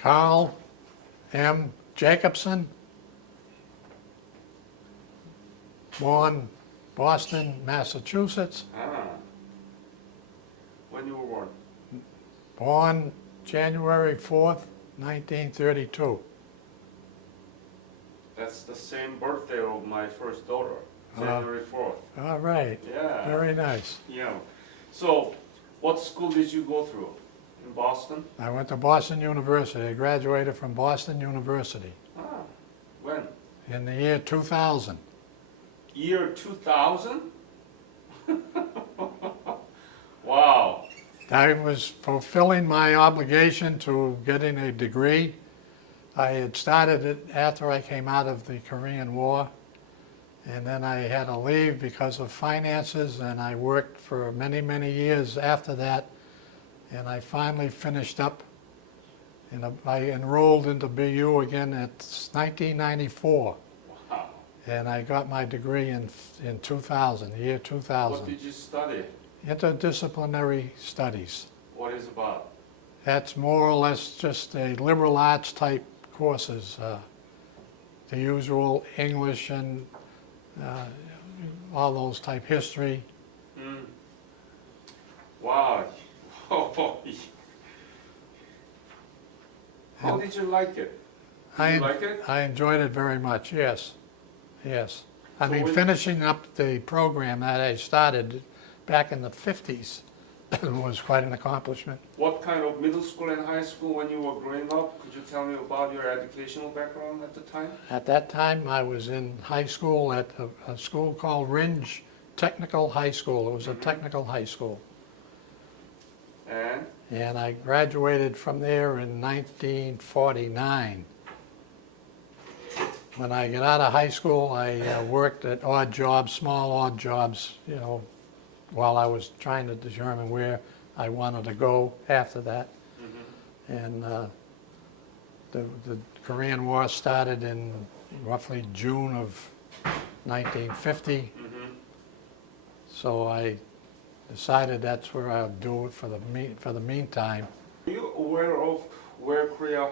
Carl M. Jacobsen, born Boston, Massachusetts, Ah. When you were born? born January 4th, 1932. That's the same birthday of my first daughter, January 4th. All right, Yeah. very nice. Yeah. So, what school did you go through? In Boston? I went to Boston University. I graduated from Boston University Ah. When? in the year 2000. Year 2000? Wow. I was fulfilling my obligation to getting a degree. I had started it after I came out of the Korean War, and then I had to leave because of finances, and I worked for many, many years after that, and I finally finished up, and I enrolled into BU again at 1994, Wow. and I got my degree in 2000, the year What 2000. did you study? Interdisciplinary studies. What is it about? That's more or less just a liberal arts type courses, the usual English and all those type, history. Mm. Wow. How did you like it? Did you like it? I enjoyed it very much, yes, yes. I So mean, when- finishing up the program that I started back in the 50s was quite an accomplishment. What kind of middle school and high school when you were growing up? Could you tell me about your educational background at the time? At that time, I was in high school at a school called Ringe Technical High School. It was a technical high school. And And I graduated from there in 1949. When I got out of high school, I worked at odd jobs, small odd jobs, you know, while I was trying to determine where I wanted to go after that. And the Korean War started in roughly June of 1950. So I decided that's where I'll do it for the meantime. are you aware of where Korea?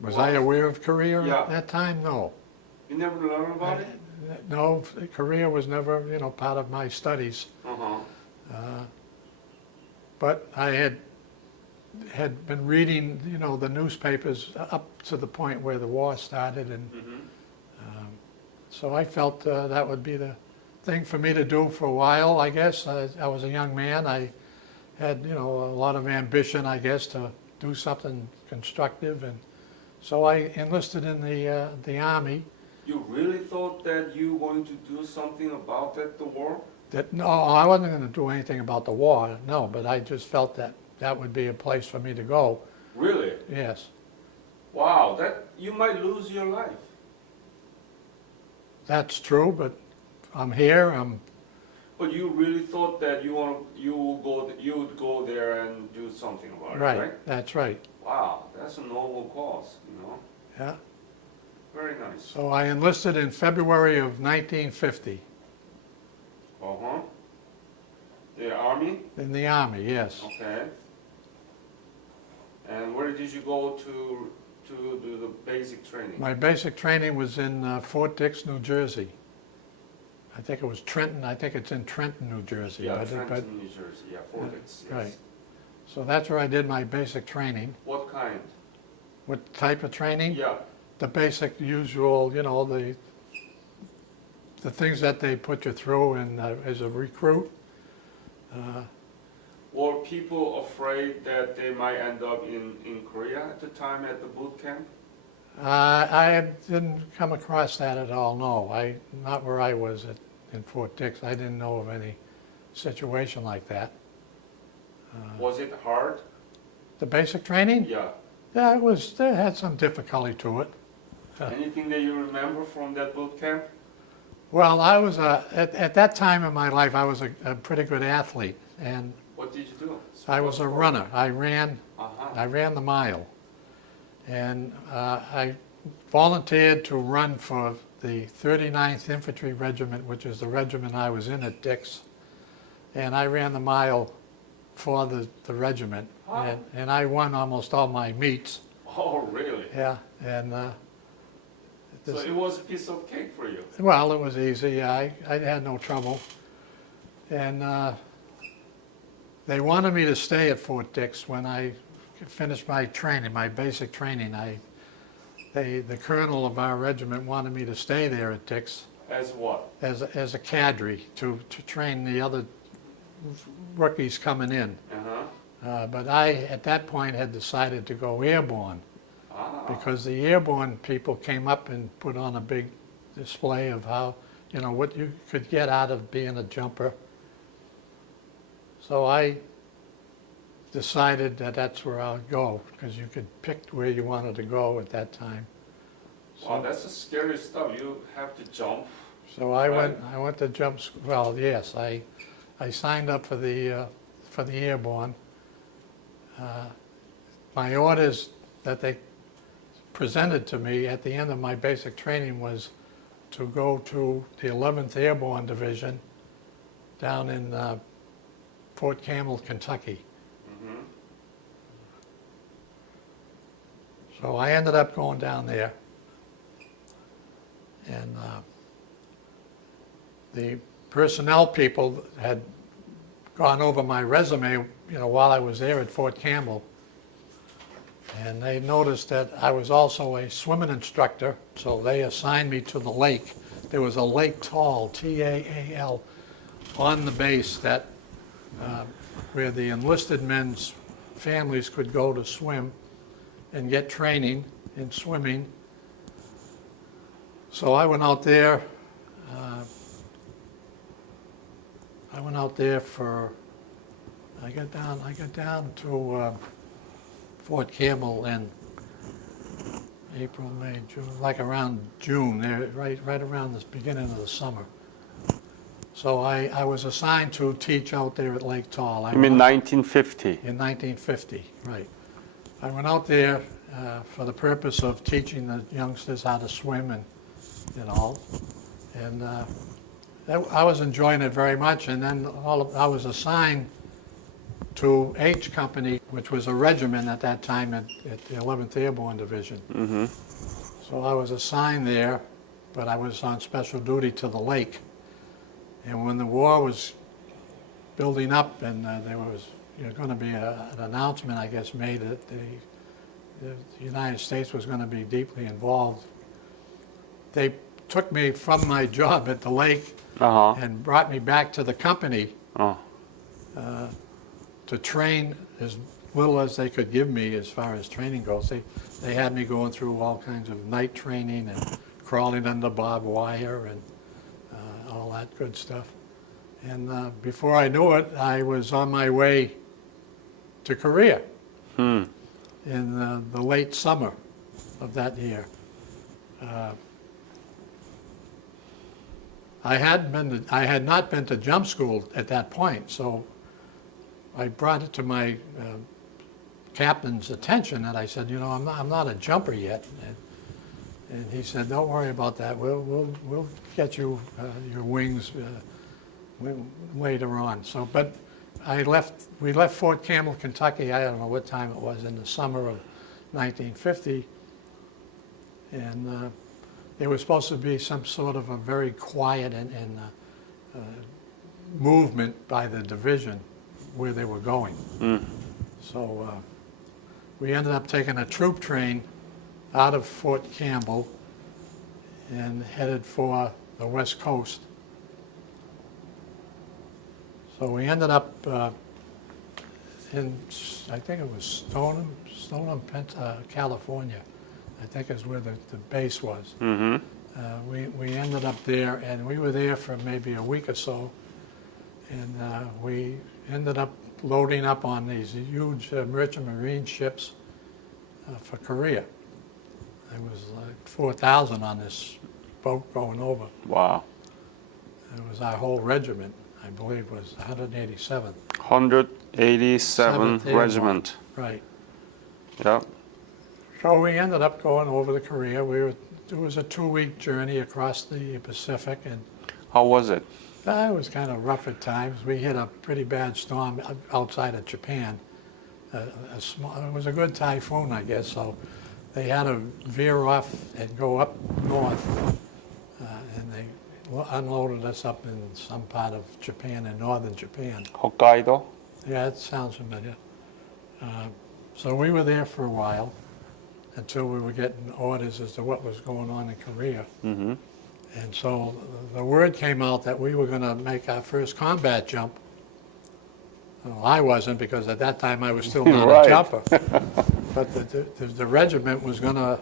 Was I aware of Korea Yeah. at that time? No. You never learned about it? No, Korea was never, you know, part of my studies. Uh-huh. But I had been reading, you know, the newspapers up to the point where the war started, and so I felt that would be the thing for me to do for a while, I guess. I was a young man. I had, you know, a lot of ambition, I guess, to do something constructive, and so I enlisted in the Army. You really thought that you were going to do something about that, the war? No, I wasn't going to do anything about the war, no, but I just felt that that would be a place for me to go, Really? yes. Wow, that you might lose your life. That's true, but I'm here, But you really thought that you would go there and do something about it, right, right? that's right, Wow, that's a noble cause, you know. yeah. Very nice. So I enlisted in February of 1950 Uh-huh. The army? in the Army, yes. Okay. And where did you go to do the basic training? My basic training was in Fort Dix, New Jersey. I think it was Trenton, I think it's in Trenton, New Jersey. Yeah, but- Trenton, New Jersey. Yeah, Fort Dix, yes. right. So that's where I did my basic training. What kind? What type of training? Yeah. The basic usual, you know, the things that they put you through as a recruit. Were people afraid that they might end up in Korea at the time at the boot camp? I didn't come across that at all, no. Not where I was in Fort Dix. I didn't know of any situation like that. Was it hard? The basic training? Yeah. Yeah, it had some difficulty to it. Anything that you remember from that boot camp? Well, I was, at that time in my life, I was a pretty good athlete, and What did you do? I was a runner. I ran Uh-huh. the mile, and I volunteered to run for the 39th Infantry Regiment, which is the regiment I was in at Dix, and I ran the mile for the regiment, Wow. and I won almost all my meets. Oh, really? Yeah, and So this, it was a piece of cake for you. well, it was easy. I had no trouble. And they wanted me to stay at Fort Dix when I finished my training, my basic training. The colonel of our regiment wanted me to stay there at Dix As what? as a cadre to train the other rookies coming in. But I, at that point, had decided to go airborne because the airborne people came up and put on a big display of how, you know, what you could get out of being a jumper. So I decided that that's where I'll go because you could pick where you wanted to go at that time. Wow, that's the scary stuff. You have to jump. So I went to jump school. Well, yes, I signed up for the airborne. My orders that they presented to me at the end of my basic training was to go to the 11th Airborne Division down in Fort Campbell, Kentucky. So I ended up going down there, and the personnel people had gone over my resume, you know, while I was there at Fort Campbell, and they noticed that I was also a swimming instructor, so they assigned me to the lake. There was a Lake Taal, Taal, on the base that where the enlisted men's families could go to swim and get training in swimming. So I went out there. I got down to Fort Campbell in April, May, June, like around June, there, right around the beginning of the summer. So I was assigned to teach out there at Lake Taal. You mean 1950? In 1950, right. I went out there for the purpose of teaching the youngsters how to swim and all. And I was enjoying it very much. And then I was assigned to H Company, which was a regiment at that time at the 11th Airborne Division. So I was assigned there, but I was on special duty to the lake. And when the war was building up and there was going to be an announcement, I guess, made that the United States was going to be deeply involved, they took me from my job at the lake and brought me back to the company to train as little as they could give me as far as training goes. They had me going through all kinds of night training and crawling under barbed wire and all that good stuff. And before I knew it, I was on my way to Korea in the late summer of that year. I had not been to jump school at that point, so I brought it to my captain's attention that I said, you know, I'm not a jumper yet. And he said, don't worry about that. We'll get you your wings later on. So, but we left Fort Campbell, Kentucky. I don't know what time it was, in the summer of 1950, and it was supposed to be some sort of a very quiet and movement by the division where they were going. So we ended up taking a troop train out of Fort Campbell and headed for the West Coast. So we ended up in, I think it was Stoneham, California, I think is where the base was. We ended up there, and we were there for maybe a week or so, and we ended up loading up on these huge merchant marine ships for Korea. There was like 4,000 on this boat going over. Wow. It was our whole regiment, I believe, was 187th. 187th Regiment. Right. Yep. So we ended up going over to Korea. It was a 2-week journey across the Pacific, and How was it? it was kind of rough at times. We hit a pretty bad storm outside of Japan. It was a good typhoon, I guess, so they had to veer off and go up north, and they unloaded us up in some part of Japan, in northern Japan. Hokkaido? Yeah, it sounds familiar. So we were there for a while until we were getting orders as to what was going on in Korea. Mm-hmm. And so the word came out that we were going to make our first combat jump. Well, I wasn't, because at that time I was still not Right. a jumper. But the regiment was going to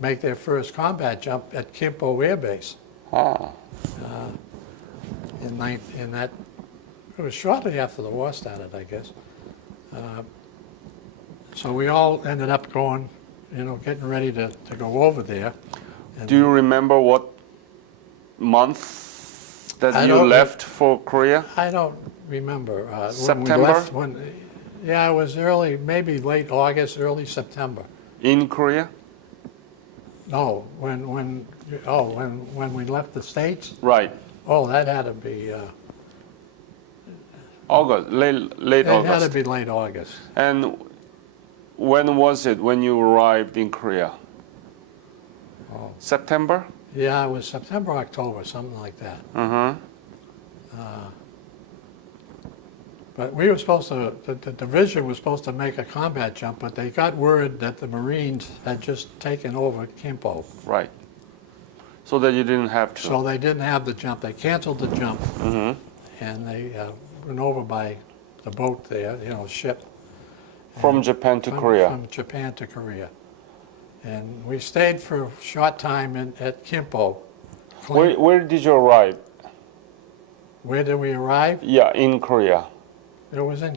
make their first combat jump at Kimpo Air Base. Ah, In that, it was shortly after the war started, I guess. So we all ended up going, getting ready to go over there. And do you remember what month that I you don't- left for Korea? I don't remember. September? Yeah, it was maybe late August, early September. In Korea? No, when we left the States? Right. Oh, that had to be, August, late it had to August. be late August. And when was it when you arrived in Korea? Oh. September? Yeah, it was September, October, something like that. Uh-huh. But we were supposed to, the division was supposed to make a combat jump, but they got word that the Marines had just taken over Kimpo. Right. So that you didn't have to. So they didn't have the jump. They canceled the jump, Mm-hmm. and they went over by the boat there, ship. From And Japan to from- Korea. From Japan to Korea. And we stayed for a short time at Kimpo. Where did you arrive? Where did we arrive? Yeah, in Korea. It was in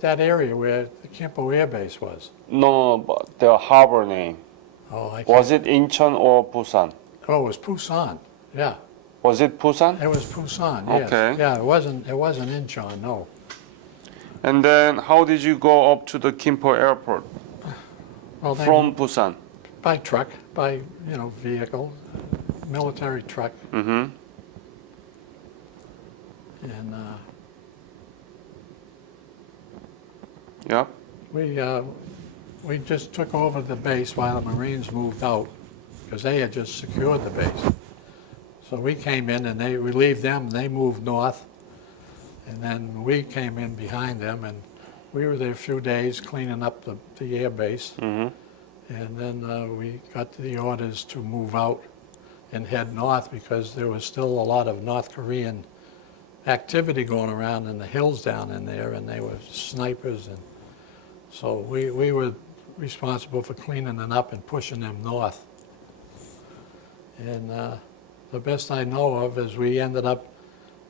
that area where the Kimpo Air Base was. No, but the harbor name. Oh, I can't. Was it Incheon or Busan? Oh, it was Busan. Yeah, Was it Busan? it was Busan. Yes. Okay. Yeah, it wasn't Incheon. No. And then how did you go up to the Kimpo airport Well, from Busan? by truck, by vehicle, military truck, Mm-hmm. and Yeah. we just took over the base while the Marines moved out, because they had just secured the base. So we came in and they relieved them. They moved north, and then we came in behind them, and we were there a few days cleaning up the air base. Mm-hmm. And then we got the orders to move out and head north, because there was still a lot of North Korean activity going around in the hills down in there, and they were snipers. And so we were responsible for cleaning them up and pushing them north. And the best I know of is we ended up,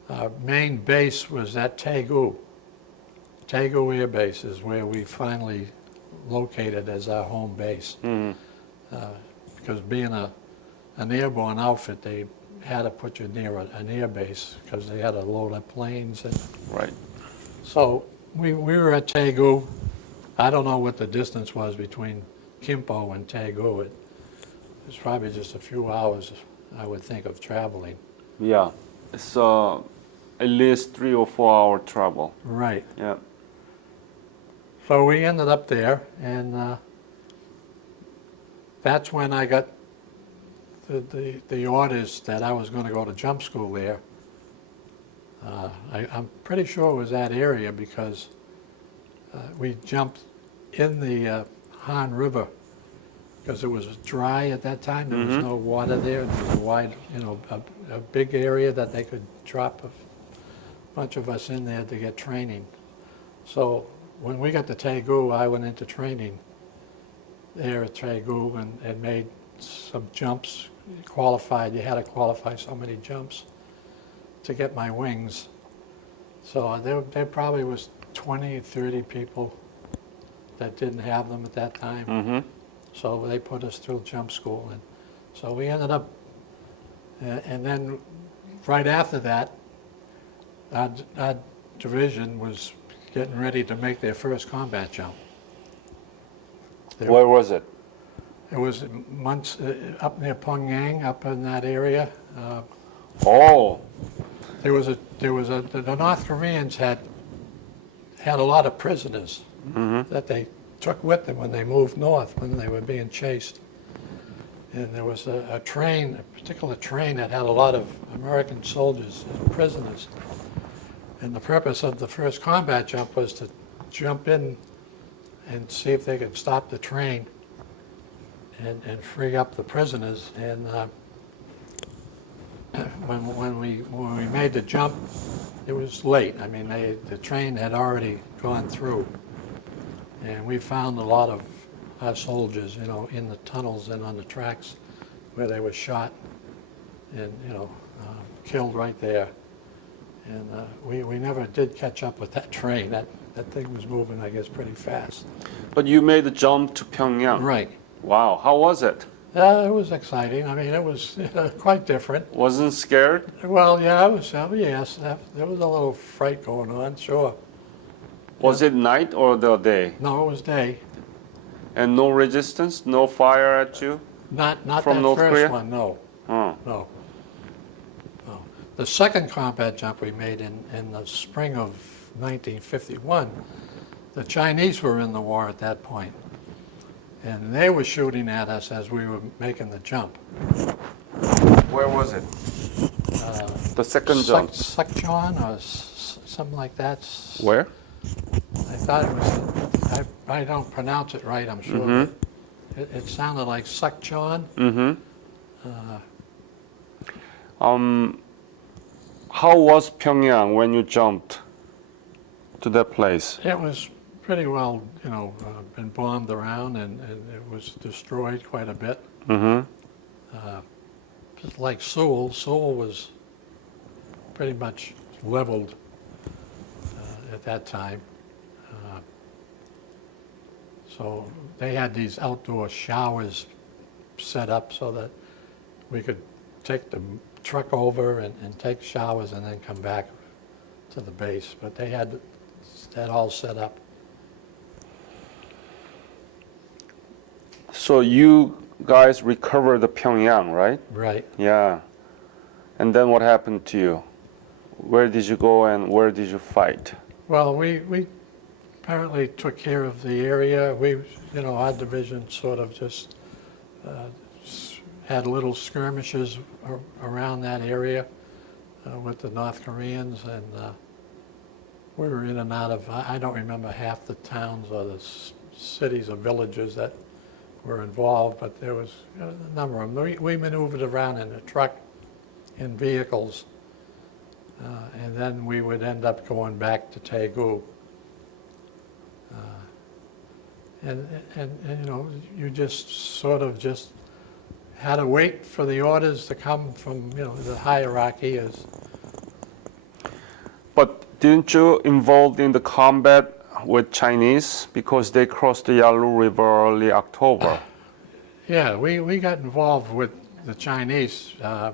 our main base was at Daegu. Daegu Air Base is where we finally located as our home base. Mm-hmm. Because being an airborne outfit, they had to put you near an air base, because they had to load up planes. And Right. so we were at Daegu. I don't know what the distance was between Kimpo and Daegu. It was probably just a few hours, I would think, of traveling. Yeah. It's at least 3 or 4 hour travel. Right. Yeah. So we ended up there, and that's when I got the orders that I was going to go to jump school there. I'm pretty sure it was that area, because we jumped in the Han River, because it was dry at that time. There was no water there. There was a wide, a big area that they could drop a bunch of us in there to get training. So when we got to Daegu, I went into training there at Daegu and made some jumps, qualified. You had to qualify so many jumps to get my wings. So there probably was 20, 30 people that didn't have them at that time. Mm-hmm. So they put us through jump school. And so we ended up, and then right after that, our division was getting ready to make their first combat jump. Where was it? It was months up near Pyongyang, up in that area. Oh. The North Koreans had a lot of prisoners that they took with them when they moved north, when they were being chased. And there was a train, a particular train that had a lot of American soldiers and prisoners. And the purpose of the first combat jump was to jump in and see if they could stop the train and free up the prisoners. And when we made the jump, it was late. I mean, the train had already gone through. And we found a lot of our soldiers, you know, in the tunnels and on the tracks where they were shot and, you know, killed right there. And we never did catch up with that train. That thing was moving, I guess, pretty fast. But you made the jump to Pyongyang. Right. Wow. How was it? It was exciting. I mean, it was quite different. Wasn't scared? Well, yeah, yes. There was a little fright going on, sure. Was it night or the day? No, it was day. And no resistance? No fire at you? Not From that North first Korea? one, no. Oh. No. The second combat jump we made in the spring of 1951, the Chinese were in the war at that point, and they were shooting at us as we were making the jump. Where was it? The second jump. Sukchon or something like that. Where? I thought it was, I don't pronounce it right, I'm sure. Mm-hmm. It sounded like Sukchon. Mm-hmm. How was Pyongyang when you jumped to that place? It was pretty well, you know, been bombed around, and it was destroyed quite a bit. Mm-hmm. Just like Seoul was pretty much leveled at that time. So they had these outdoor showers set up so that we could take the truck over and take showers and then come back to the base. But they had that all set up. So you guys recovered the Pyongyang, right? Right. Yeah. And then what happened to you? Where did you go and where did you fight? Well, we apparently took care of the area. We, you know, our division sort of just had little skirmishes around that area with the North Koreans, and we were in and out of, I don't remember half the towns or the cities or villages that were involved, but there was a number of them. We maneuvered around in a truck, in vehicles, and then we would end up going back to Daegu. And you know, you just sort of just had to wait for the orders to come from, you know, the hierarchy is. But didn't you involved in the combat with Chinese because they crossed the Yalu River early October? Yeah, we got involved with the Chinese. I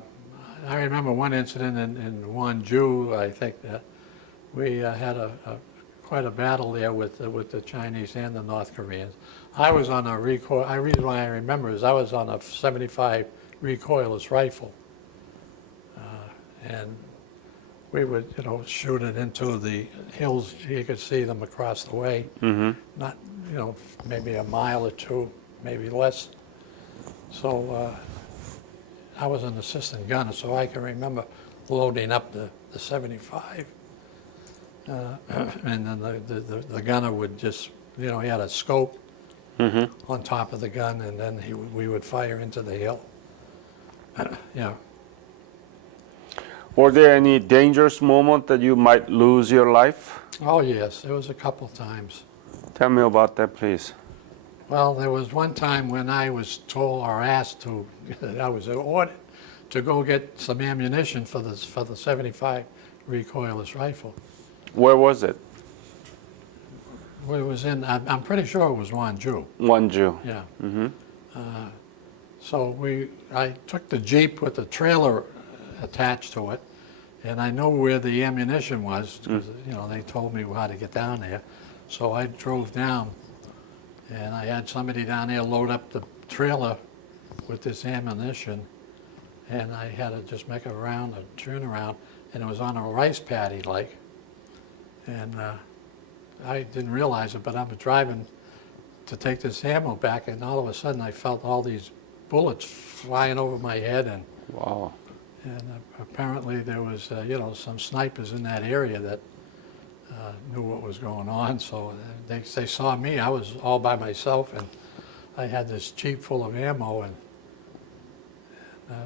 remember one incident in Wonju, I think, that we had quite a battle there with the Chinese and the North Koreans. I was on a recoil. The reason why I remember is I was on a 75 recoilless rifle, and we would, you know, shoot it into the hills. You could see them across the way. Mm-hmm. Not, you know, maybe a mile or two, maybe less. So I was an assistant gunner, so I can remember loading up the 75. And then the gunner would just, you know, he had a scope on top of the gun, and then we would fire into the hill. Yeah. Were there any dangerous moment that you might lose your life? Oh yes, there was a couple times. Tell me about that, please. Well, there was one time when I was told or asked to, I was ordered to go get some ammunition for the 75 recoilless rifle. Where was it? It was in, I'm pretty sure it was Wonju. Wonju. Yeah. Mm-hmm. So I took the Jeep with the trailer attached to it, and I know where the ammunition was because you know, they told me how to get down there. So I drove down, and I had somebody down there load up the trailer with this ammunition, and I had to just make a turn around, and it was on a rice paddy and I didn't realize it, but I'm driving to take this ammo back, and all of a sudden I felt all these bullets flying over my head, and Wow. apparently there was, some snipers in that area that knew what was going on. So they saw me. I was all by myself, and I had this jeep full of ammo,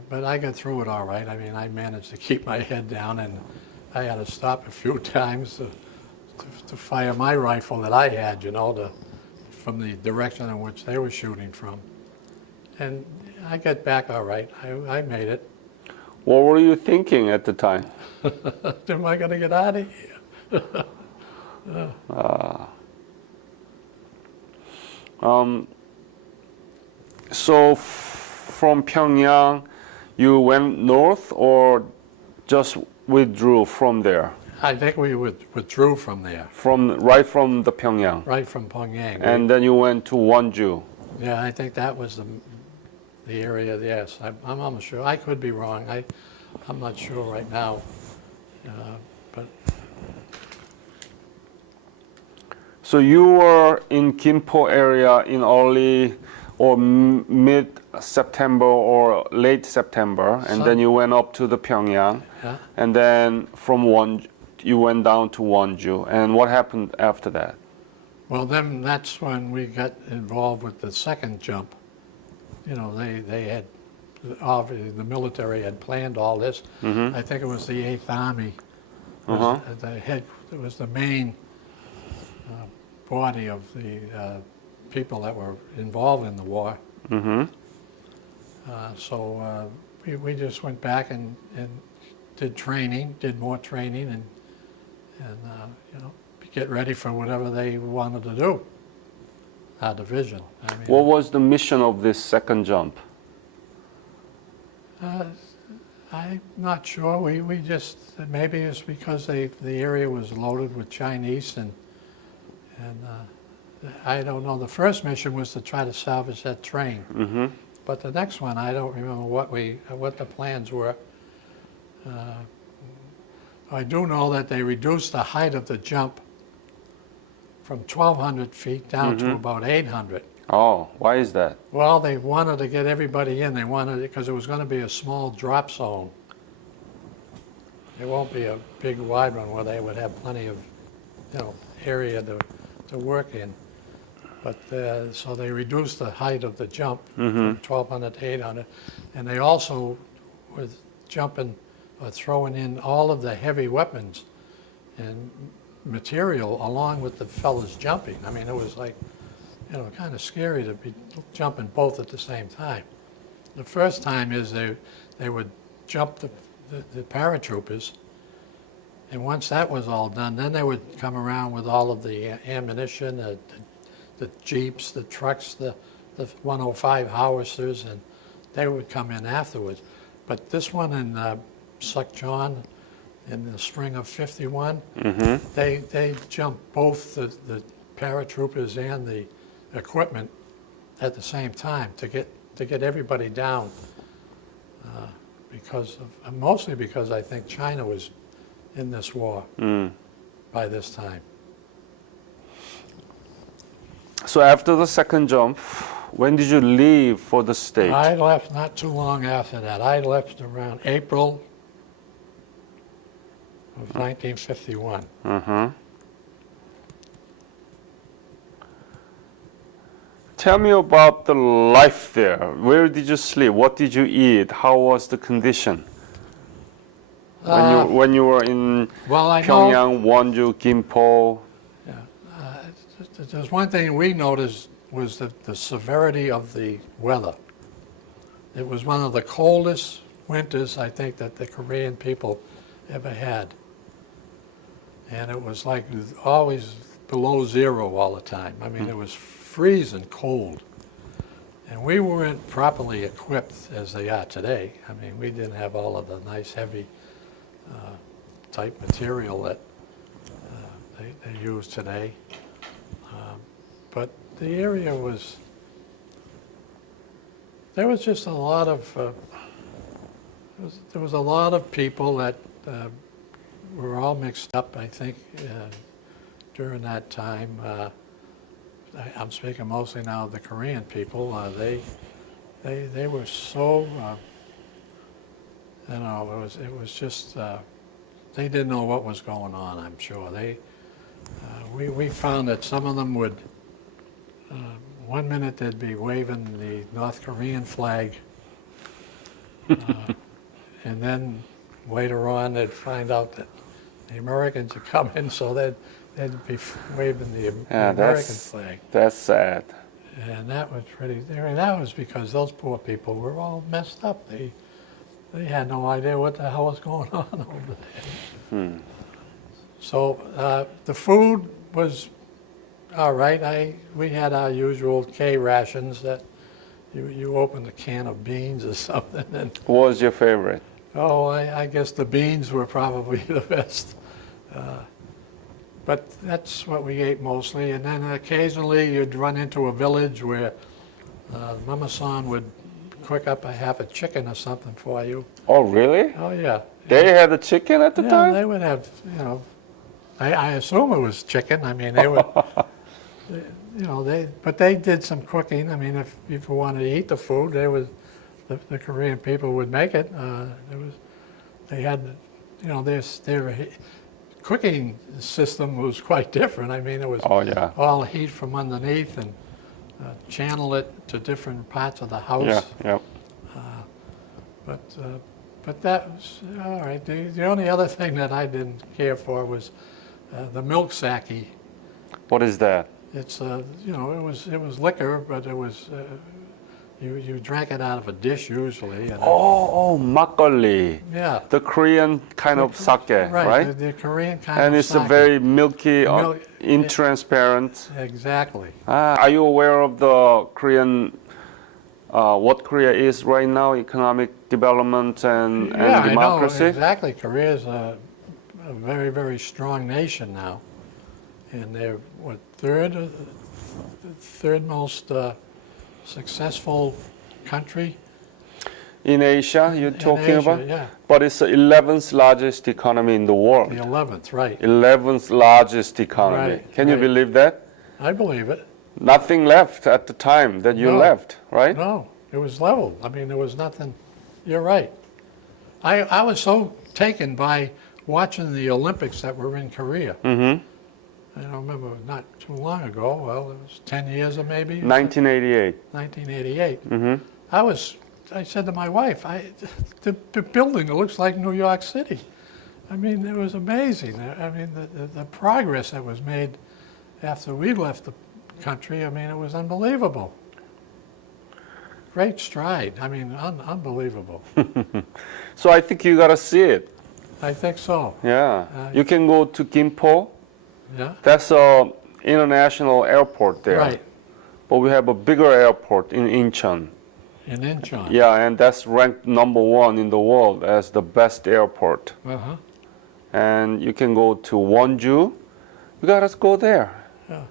but I got through it all right. I mean, I managed to keep my head down, and I had to stop a few times to fire my rifle that I had, from the direction in which they were shooting from. And I got back all right. I made it. What were you thinking at the time? Am I going to get out of here? So from Pyongyang, you went north or just withdrew from there? I think we withdrew from there, Right from the Pyongyang? right from Pyongyang. And then you went to Wonju? Yeah, I think that was the area, yes. I'm almost sure. I could be wrong. I'm not sure right now. But So you were in Gimpo area in early or mid-September or late September, and then you went up to the Pyongyang, yeah, and then from Wonju, you went down to Wonju. And what happened after that? well, then that's when we got involved with the second jump. They had, obviously, the military had planned all this. Mm-hmm. I think it was the 8th Army. Was Uh-huh. it was the main body of the people that were involved in the war. Mm-hmm. So we just went back and did more training, and get ready for whatever they wanted to do. Our division. I mean, What was the mission of this second jump? I'm not sure. We just, maybe it's because the area was loaded with Chinese, and I don't know. The first mission was to try to salvage that train. Mm-hmm. But the next one, I don't remember what the plans were. I do know that they reduced the height of the jump from 1,200 feet down to about 800. Oh, why is that? Well, they wanted to get everybody in. They wanted it because it was going to be a small drop zone. It won't be a big wide one where they would have plenty of, area to work in. But so they reduced the height of the jump from 1,200 to 800, and they also were jumping or throwing in all of the heavy weapons and material along with the fellas jumping. I mean, it was like, kind of scary to be jumping both at the same time. The first time is they would jump the paratroopers, and once that was all done, then they would come around with all of the ammunition, the jeeps, the trucks, the 105 howitzers, and they would come in afterwards. But this one in Sukchon in the spring of '51, they jumped both the paratroopers and the equipment at the same time to get everybody down, mostly because I think China was in this war by this time. So after the second jump, when did you leave for the States? I left not too long after that. I left around April of 1951. Mm-hmm. Tell me about the life there. Where did you sleep? What did you eat? How was the condition when you were in Well, I know Pyongyang, Wonju, Gimpo? there's one thing we noticed was the severity of the weather. It was one of the coldest winters, I think, that the Korean people ever had. And it was like always below zero all the time. I mean, it was freezing cold. And we weren't properly equipped as they are today. I mean, we didn't have all of the nice heavy type material that they use today. But the area was, there was just a lot of, there was a lot of people that were all mixed up, I think, during that time. I'm speaking mostly now of the Korean people. They were so, you know, it was just, they didn't know what was going on, I'm sure. We found that some of them would, one minute they'd be waving the North Korean flag, and then later on they'd find out that the Americans are coming, so they'd be waving the American flag. That's sad. And that was pretty, I mean, that was because those poor people were all messed up. They had no idea what the hell was going on over there. So the food was all right. We had our usual K rations that you opened a can of beans or something. And, What was your favorite? oh, I guess the beans were probably the best. But that's what we ate mostly. And then occasionally you'd run into a village where Mama-san would cook up a half a chicken or something for you. Oh, really? Oh, yeah. They had a chicken at the Yeah, time? they would have, you know, I assume it was chicken. I mean, they would, you know, but they did some cooking. I mean, if people wanted to eat the food, the Korean people would make it. They had, you know, their cooking system was quite different. I mean, it was Oh, yeah. all heat from underneath and channel it to different parts of the house. Yeah, yeah. But that was all right. The only other thing that I didn't care for was the milk sake. What is that? It's you know, it was liquor, but it was you drank it out of a dish usually. And Oh, makgeolli. yeah, The Korean kind of sake, right? The Korean kind And of it's a sake. very milky, Milk- intransparent. Exactly. Are you aware of the Korean, what Korea is right now, economic development and Yeah, democracy? I know exactly. Korea is a very, very strong nation now, and they're what third most successful country In Asia, you're in talking Asia, about? yeah, But it's the 11th largest economy in the world. the 11th, right? 11th largest economy. Right, Can you right. believe that? I believe it. Nothing left at the time that you No. left, right? No, it was level. I mean, there was nothing. You're right. I was so taken by watching the Olympics that were in Korea. Mm-hmm. I don't remember, not too long ago. Well, it was 10 years or maybe. 1988. 1988. Mm-hmm. I said to my wife, the building looks like New York City. I mean, it was amazing. I mean, the progress that was made after we left the country, I mean, it was unbelievable. Great stride. I mean, unbelievable. So I think you gotta see it. I think so. Yeah. Uh, You can go to Gimpo. Yeah. That's a international airport there. Right. But we have a bigger airport in Incheon. In Incheon. Yeah, and that's ranked #1 in the world as the best airport. Uh-huh. And you can go to Wonju. You gotta go there. Yeah.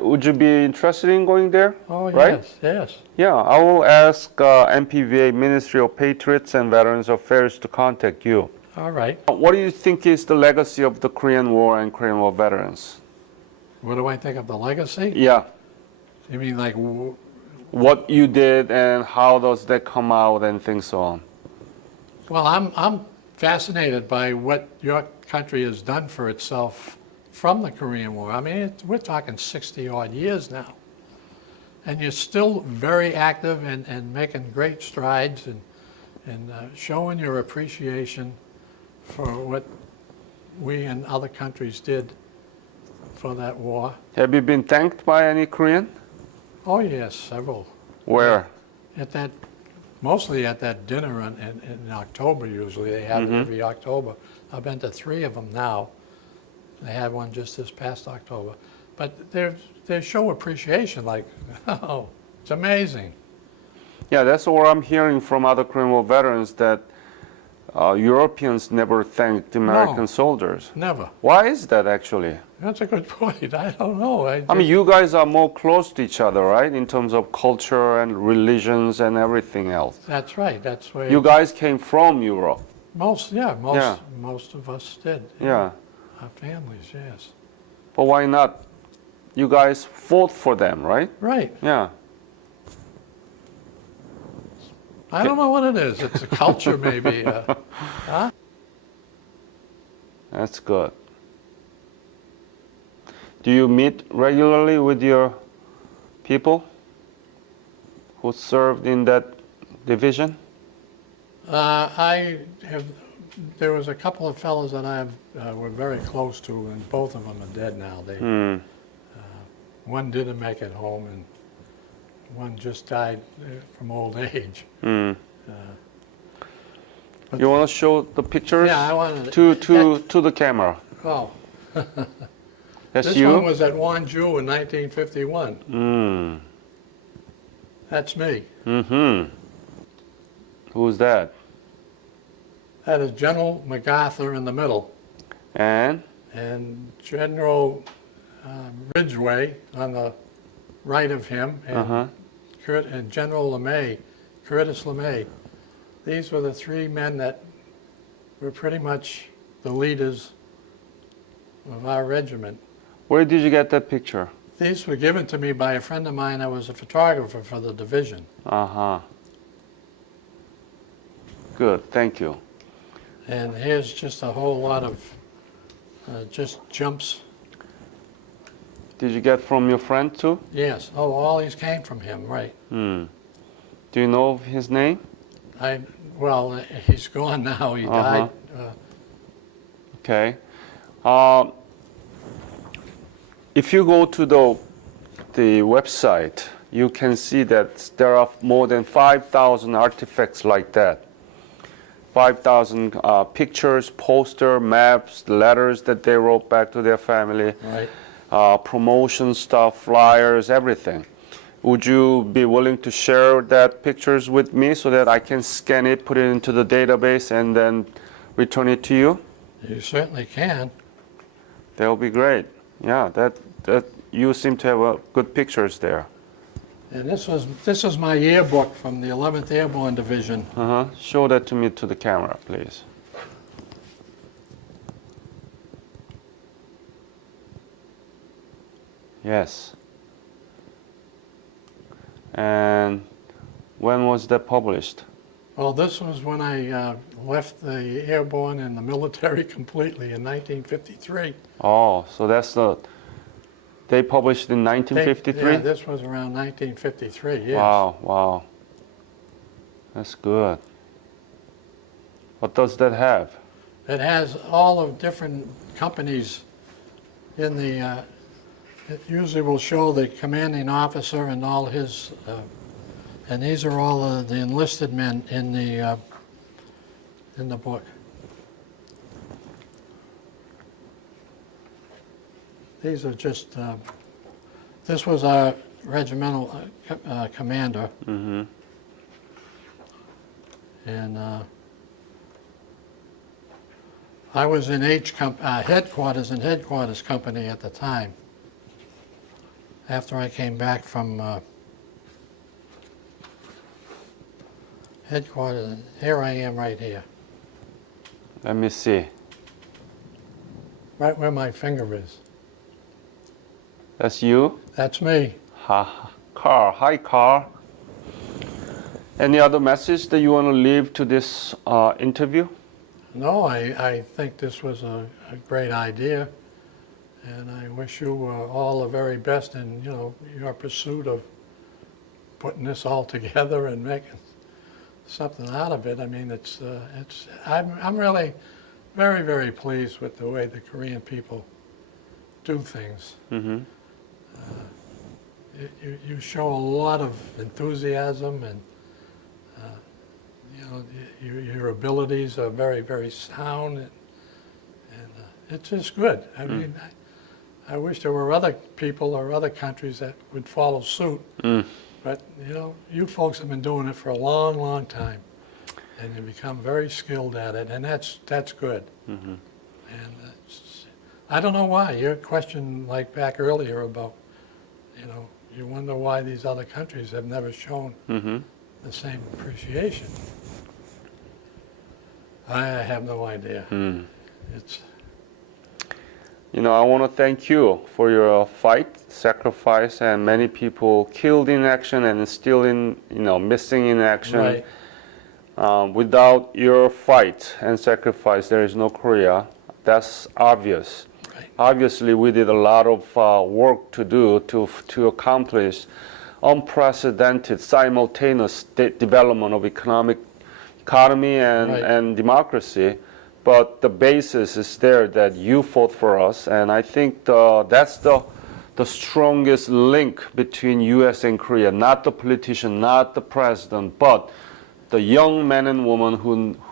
Would you be interested in going there? Oh, Right? yes, yes. Yeah, I will ask MPVA, Ministry of Patriots and Veterans Affairs, to contact you. All right. What do you think is the legacy of the Korean War and Korean War veterans? What do I think of the legacy? Yeah, You mean like, what you did and how does that come out and things so on. well, I'm fascinated by what your country has done for itself from the Korean War. I mean, we're talking 60-odd years now. And you're still very active and making great strides and showing your appreciation for what we and other countries did for that war. Have you been thanked by any Korean? Oh, yes, several. Where? Mostly at that dinner in October usually. They have it every October. I've been to 3 of them now. They had one just this past October. But they show appreciation like, oh, it's amazing. Yeah, that's what I'm hearing from other Korean War veterans, that Europeans never thanked American soldiers. Never. Why is that actually? That's a good point. I don't know. I mean, you guys are more close to each other, right? In terms of culture and religions and everything else. That's right. That's where You guys came from Europe. most of us did. Yeah. Our families, yes. But why not you guys fought for them, right? Right. Yeah. I don't know what it is. It's a culture, maybe. That's good. Do you meet regularly with your people who served in that division? I have. There was a couple of fellows that I were very close to, and both of them are dead now. One didn't make it home, and one just died from old age. You want to show the pictures? Yeah, I wanted to the camera. Oh, That's this you? one was at Wanju in 1951. That's me. Who's that? That is General MacArthur in the middle, And and General Ridgway on the right of him, and, and General LeMay, Curtis LeMay. These were the three men that were pretty much the leaders of our regiment. where did you get that picture? These were given to me by a friend of mine that was a photographer for the division. Good, thank you. And here's just a whole lot of just jumps. Did you get from your friend too? Yes. Oh, all these came from him, right. Do you know his name? Well, he's gone now. He died. Okay. If you go to the website, you can see that there are more than 5,000 artifacts like that. 5,000 pictures, poster, maps, letters that they wrote back to their family, Right. Promotion stuff, flyers, everything. Would you be willing to share that pictures with me so that I can scan it, put it into the database, and then return it to you? You certainly can. That would be great. Yeah, that you seem to have good pictures there. And this is my yearbook from the 11th Airborne Division. Show that to me to the camera, please. Yes. And when was that published? Well, this was when I left the airborne and the military completely in 1953. Oh, so they published in 1953? Yeah, this was around 1953, yes. Wow, wow. That's good. What does that have? It has all of different companies in the, it usually will show the commanding officer and all his, and these are all the enlisted men in the book. These are just, this was our regimental commander. And I was in headquarters and headquarters company at the time. After I came back from headquarters, here I am right here, Let me see. right where my finger is. That's you? That's me. Carl. Hi, Carl. Any other message that you want to leave to this interview? No, I think this was a great idea, and I wish you all the very best in your pursuit of putting this all together and making something out of it. I mean, I'm really very, very pleased with the way the Korean people do things. You show a lot of enthusiasm, and your abilities are very, very sound, and it's just good. I mean, I wish there were other people or other countries that would follow suit. But you folks have been doing it for a long, long time, and you've become very skilled at it, and that's good. And I don't know why. Your question, like back earlier about, you wonder why these other countries have never shown the same appreciation. I have no idea. I want to thank you for your fight, sacrifice, and many people killed in action and still missing in action. Right. Without your fight and sacrifice, there is no Korea. That's obvious. Right. Obviously, we did a lot of work to do to accomplish unprecedented simultaneous development of economy and, Right. and democracy. But the basis is there that you fought for us, and I think that's the strongest link between U.S. and Korea. Not the politician, not the president, but the young men and women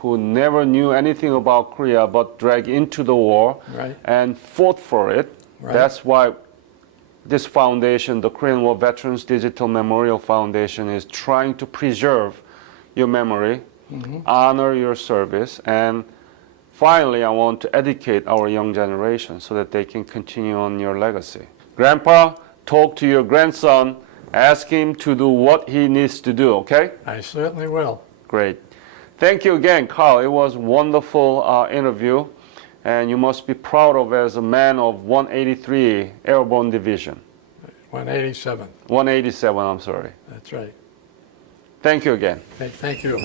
who never knew anything about Korea but dragged into the war Right. and fought for it. Right. That's why this foundation, the Korean War Veterans Digital Memorial Foundation, is trying to preserve your memory, honor your service, and finally, I want to educate our young generation so that they can continue on your legacy. Grandpa, talk to your grandson, ask him to do what he needs to do, okay? I certainly will. Great. Thank you again, Carl. It was a wonderful interview, and you must be proud of as a man of 183 Airborne Division. 187. 187, I'm sorry. That's right. Thank you again. Okay, thank you.